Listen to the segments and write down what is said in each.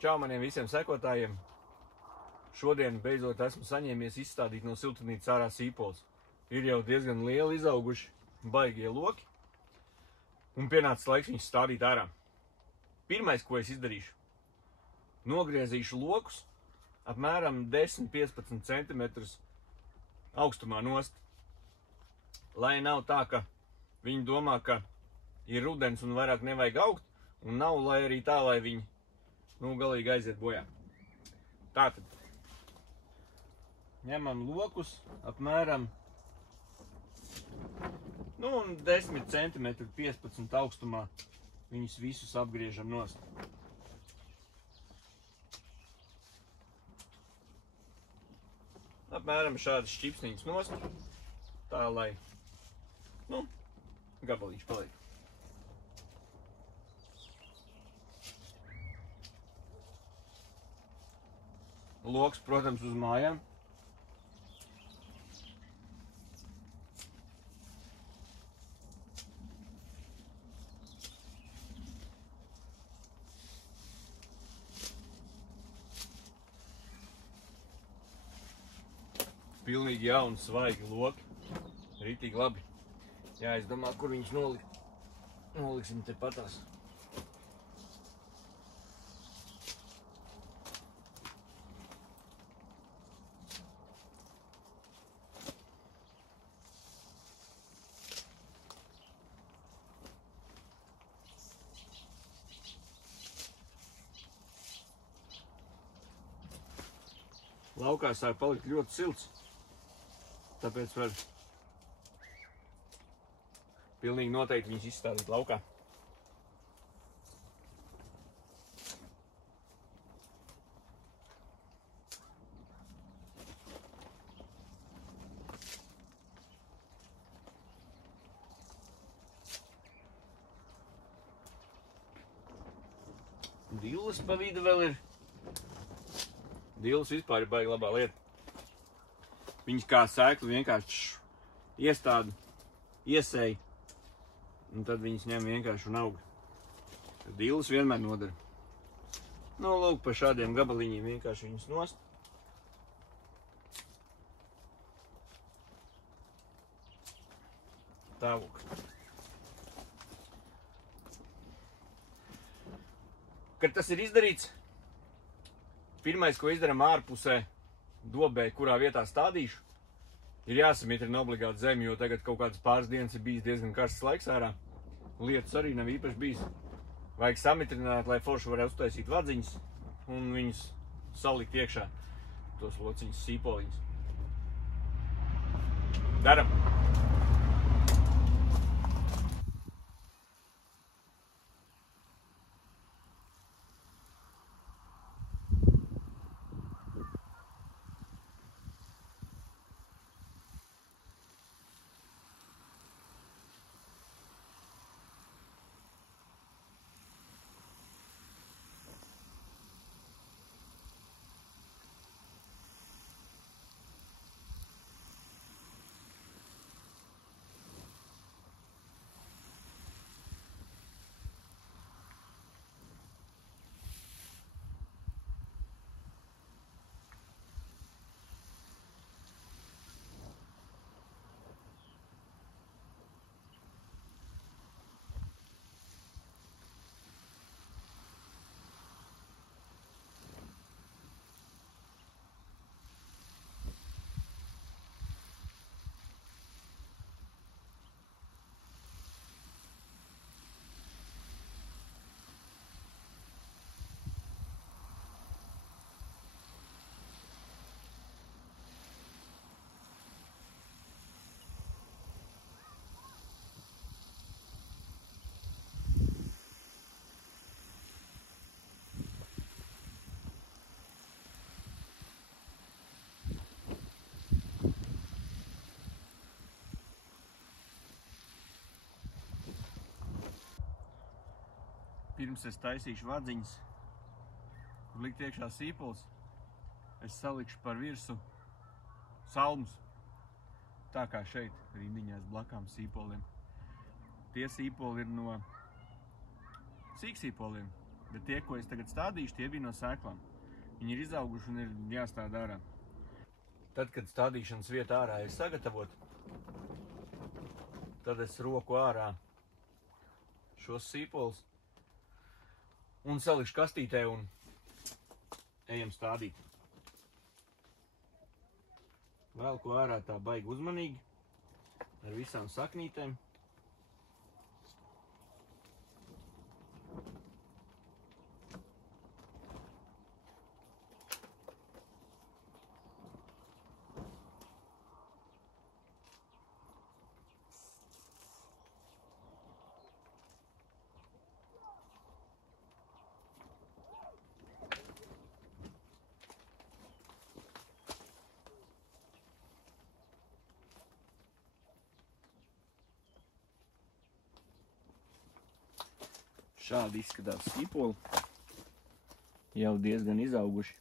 Čau maniem visiem sekotājiem! Šodien beidzot esmu saņēmies izstādīt no siltumnīcas ārā sīpols. Ir jau diezgan lieli izauguši, baigie loki, un pienācis laiks viņus stādīt ārā. Pirmais, ko es izdarīšu, nogriezīšu lokus apmēram 10–15 cm augstumā nost. Lai nav tā, ka viņi domā, ka ir rudens un vairāk nevajag augt, un nav lai arī tā, lai viņi galīgi aiziet bojā. Tātad ņemam lokus apmēram 10 cm 15 augstumā, viņus visus apgriežam nost. Apmēram šādas šķipsniņas nost, tā lai gabalīši paliek. Loks, protams, uz mājām. Pilnīgi jauni, svaigi loki. Ritīgi labi. Jāizdomā, kur viņus nolikt. Noliksim te patās. Laukā sāk palikt ļoti silts, tāpēc var pilnīgi noteikti viņus izstādīt laukā. Dilles pa vidu vēl ir. Dilles vispār ir baigi labā lieta. Viņas kā sēklu vienkārši iestāda, iesēja, un tad viņas ņem vienkārši un aug. Dilles vienmēr nodara. Lūk, pa šādiem gabaliņiem vienkārši viņus nost. Tālūk. Kad tas ir izdarīts, pirmais, ko izdaram ārpusē dobē, kurā vietā stādīšu, ir jāsamitrina obligāti zemi, jo tagad kaut kādas pāris dienas ir bijis diezgan karsts laiks ārā. Lietus arī nav īpaši bijis. Vajag samitrināt, lai forši varētu uztaisīt vadziņas un viņus salikt iekšā, tos lociņus, sīpoliņus. Daram! Pirms es taisīšu vadziņas, kur likt iekšā sīpols, es salikšu par virsu salmus, tā kā šeit rindiņās blakām sīpoliem. Tie sīpoli ir no sīksīpoliem, Bet tie, ko es tagad stādīšu, tie bija no sēklām. Viņi ir izauguši un ir jāstāda ārā. Tad, kad stādīšanas vieta ārā ir sagatavot, tad es roku ārā šos sīpolus un salikšu kastītē un ejam stādīt. Velku ārā tā baigi uzmanīgi ar visām saknītēm. Šādi izskatās sīpoli, jau diezgan izauguši.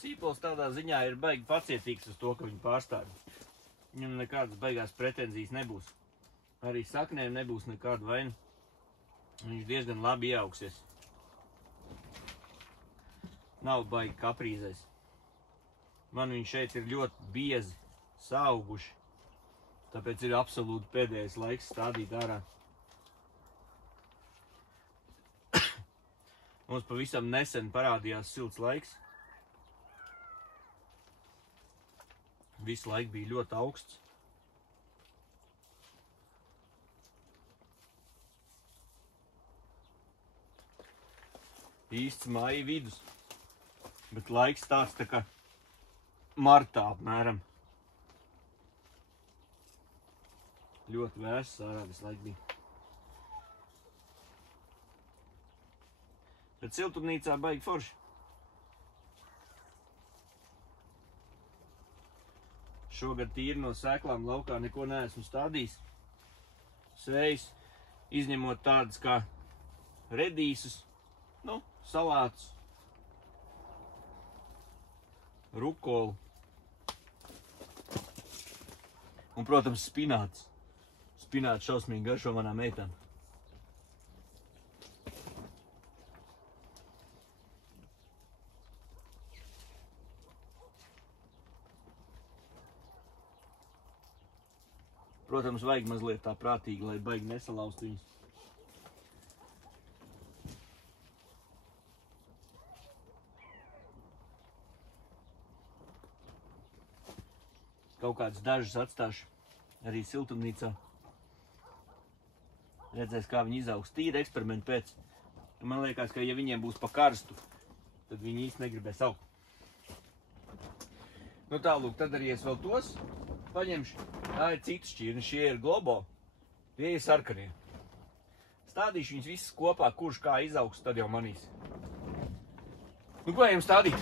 Sīpols tādā ziņā ir baigi pacietīgs uz to, ka viņu pārstāvi. Viņam nekādas baigās pretenzijas nebūs. Arī saknēm nebūs nekāda vaina. Viņš diezgan labi ieaugsies. Nav baigi kaprīzēs. Man viņš šeit ir ļoti biezi saauguši. Tāpēc ir absolūti pēdējais laiks stādīt ārā. Mums pavisam nesen parādījās silts laiks. Visu laiku bija ļoti augsts. Īsts maija vidus, bet laiks tāds tā kā martā apmēram. Ļoti vēss ārā visu laiku bija. Bet siltumnīcā baigi forši. Šogad tīri no sēklām laukā neko neesmu stādījis. Sējis, izņemot tādas kā redīsus, salātus, rukolu un, protams, spināts. Spināts šausmīgi garšo manām meitām. Protams, vajag mazliet tā prātīgi, lai baigi nesalauzt viņus. Kaut kādas dažas atstāšu arī siltumnīcā. Redzēs, kā viņi izaugs tīri eksperimentu pēc. Man liekas, ka ja viņiem būs pa karstu, tad viņi īsti negribēs augt. Nu tālūk, tad arī es vēl tos paņemšu. Tā ir citu šķirni, šie ir globo, tie ir sarkanie. Stādīšu viņus visus kopā, kurš kā izaugs, tad jau manīs. Nu, ko ejam stādīt?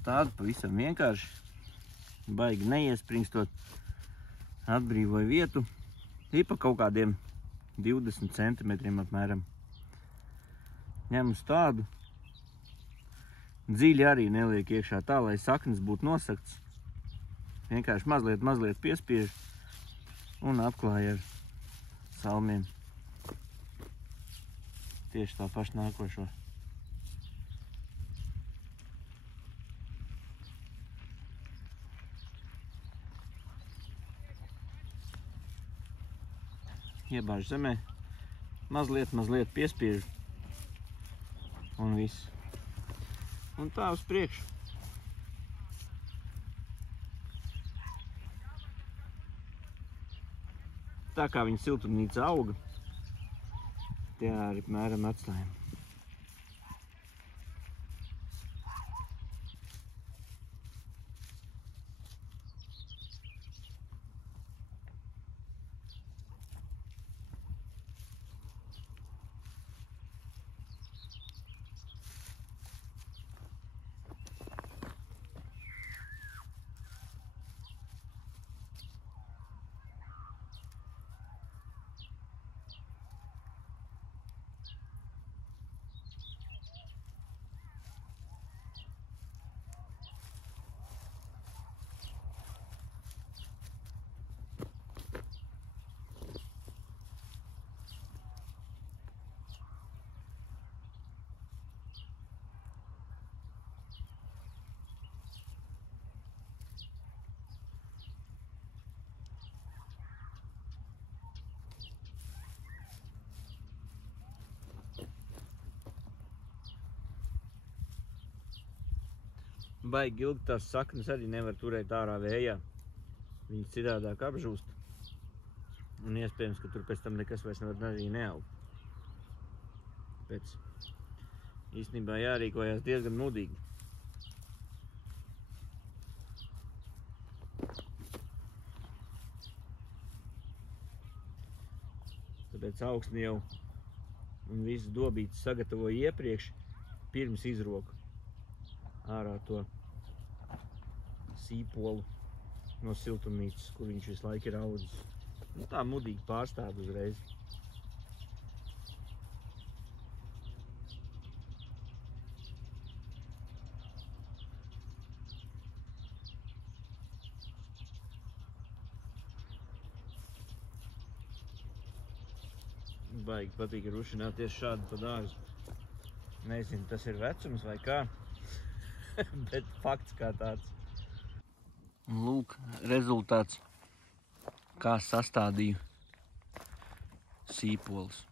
stādu pavisam vienkārši. Baigi neiespringstot. Atbrīvoju vietu. Ir pa kaut kādiem 20 centimetriem apmēram. Ņemu stādu. Dziļi arī neliek iekšā tā, lai saknes būtu nosakts. Vienkārši mazliet piespiež un atklāja ar salmiem. Tieši tā paša nākošo. Iebāž zemē, mazliet piespiež un viss. Un tā uz priekšu. Tā kā viņa siltumnīca auga, tie arī apmēram atstājam. Baigi ilgi tās saknes arī nevar turēt ārā vējā. Viņas citādāk apžūst. Un iespējams, ka tur pēc tam nekas vairs nevar arī neaugt. Tāpēc īstenībā jārīkojās diezgan mudīgi. Tāpēc augsni jau un visu dobītes sagatavoju iepriekš, pirms izroku ārā to sīpolu no siltumnīcas, kur viņš visu laiku ir audzis. Nu, tā mudīgi pārstāda uzreiz. Baigi patīk rušināties šādi pa dārzu. Nezinu, tas ir vecums vai kā, bet fakts kā tāds. Un lūk, rezultāts, kā sastādīju sīpolus.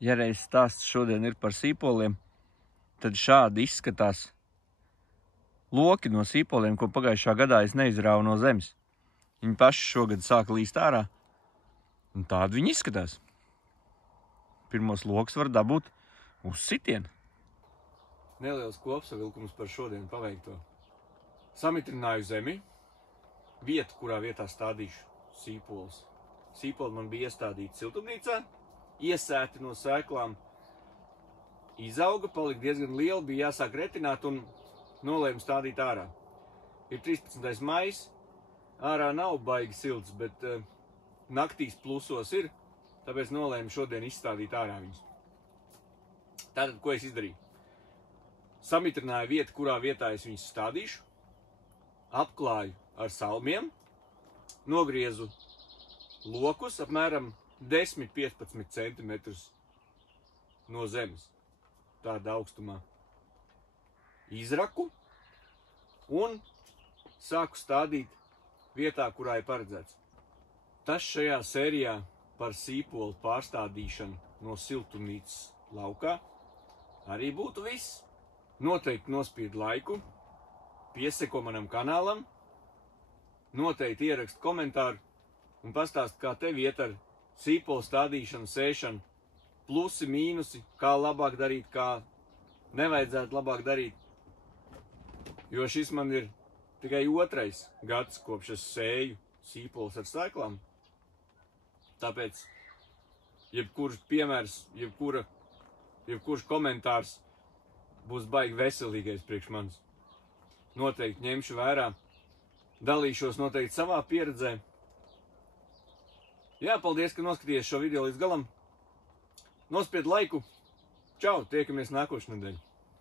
Ja reiz stāsts šodien ir par sīpoliem, tad šādi izskatās loki no sīpoliem, ko pagājušā gadā es neizrāvu no zemes. Viņi paši šogad sāka līst ārā, un tādi viņi izskatās. Pirmos lokus var dabūt uz sitienu. Neliels kopsavilkums par šodien paveikto. Samitrināju zemi, vietu, kurā vietā stādīšu sīpolus. Sīpoli man bija iestādīti siltumnīcā, iesēti no sēklām. Izauga, palika diezgan liela, bija jāsāk retināt un nolēmu stādīt ārā. Ir 13. maijs, ārā nav baigi silts, bet naktīs plusos ir, tāpēc nolēmu šodien izstādīt ārā viņus. Tātad, ko es izdarīju? Samitrināju vietu, kurā vietā es viņus stādīšu, apklāju ar salmiem, nogriezu lokus apmēram 10–15 centimetrus no zemes, tādā augstumā. Izraku un sāku stādīt vietā, kurā ir paredzēts. Tas šajā sērijā par sīpolu pārstādīšanu no siltumnīcas laukā arī būtu viss. Noteikti nospied laiku, pieseko manam kanālam, noteikti ierakst komentāru un pastāst, kā tev iet ar sīpolu stādīšanu, sēšanu, plusi, mīnusi, kā labāk darīt, kā nevajadzētu labāk darīt. Jo šis man ir tikai 2. gads, kopš es sēju sīpolus ar sēklām. Tāpēc jebkurš piemērs, jebkurš komentārs būs baigi veselīgais priekš manis. Noteikti ņemšu vērā, dalīšos noteikti savā pieredzē. Jā, paldies, ka noskatījies šo video līdz galam. Nospied laiku. Čau, tiekamies nākošu nedēļu.